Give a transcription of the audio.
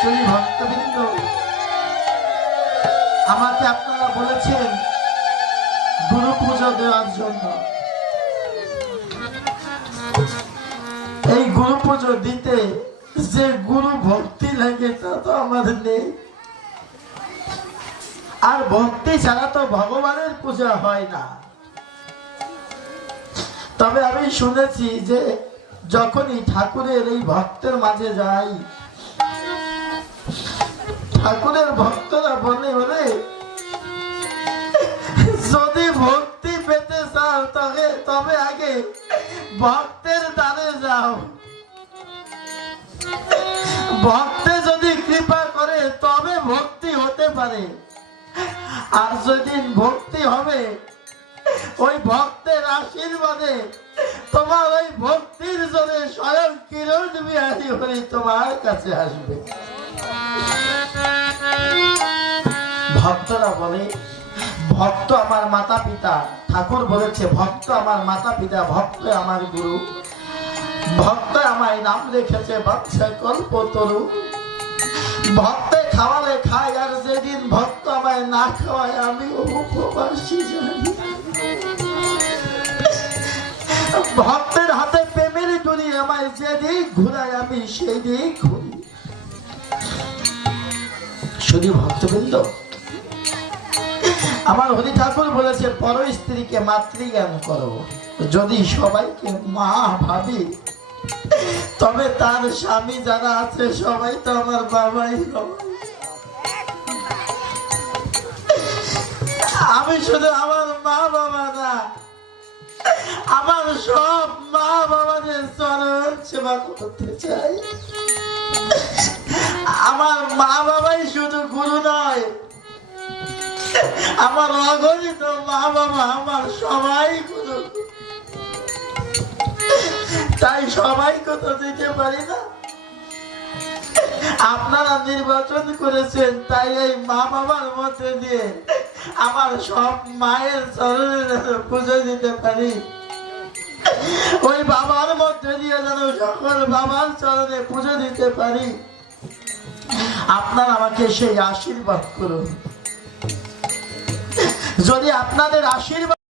সেই ভক্তবৃন্দ, আমাকে আপনারা বলেছেন গুরু পূজা দেওয়ার জন্য। এই গুরু পুজো দিতে যে গুরু ভক্তি লাগে তা তো আমাদের নেই, আর ভক্তি ছাড়া তো ভগবানের পূজা হয় না। তবে আমি শুনেছি যে যখনই ঠাকুরের এই ভক্তের মাঝে যাই, ঠাকুরের ভক্তরা বলে বলে যদি ভক্তি পেতে চাও তবে আগে ভক্তের দ্বারে যাও, ভক্তে যদি কৃপা করে তবে ভক্তি হতে পারে। আর যেদিন ভক্তি হবে ওই ভক্তের আশীর্বাদে তোমার ওই ভক্তির জোরে স্বয়ং কিরণ বিহারী হরি তোমার কাছে আসবে। ভক্তরা বলে ভক্ত আমার মাতা পিতা, ঠাকুর বলেছে ভক্ত আমার মাতা পিতা, ভক্ত আমার গুরু, ভক্ত আমায় নাম রেখেছে বাচ্চা কল্পতরু। ভক্তে খাওয়ালে খাই, আর যেদিন ভক্ত আমায় না খাওয়ায় আমি উপবাসী জানি। ভক্তের হাতে প্রেমের ডুরি আমায় যেদিক ঘুরায় আমি সেই দিক ঘুরি। শুধু ভক্তবৃন্দ, আমার হরি ঠাকুর বলেছে পর স্ত্রীকে মাতৃজ্ঞান করো। যদি সবাইকে মা ভাবি তবে তার স্বামী যারা আছে সবাই তো আমার বাবাই হবে। আমি শুধু আমার মা বাবা না, আমার সব মা বাবাদের চরণ সেবা করতে চাই। আমার মা বাবাই শুধু গুরু নয়, আমার অগণিত মা বাবা আমার সবাই গুরু। তাই সবাইকে তো দিতে পারি না। আপনারা নির্বাচন করেছেন, তাই এই মা বাবার মধ্যে দিয়ে আমার সব মায়ের চরণে পুজো দিতে পারি। ওই বাবার মধ্যে দিয়ে যেন সকল বাবার চরণে পুজো দিতে পারি। আপনারা আমাকে সেই আশীর্বাদ করুন। যদি আপনাদের আশীর্বাদ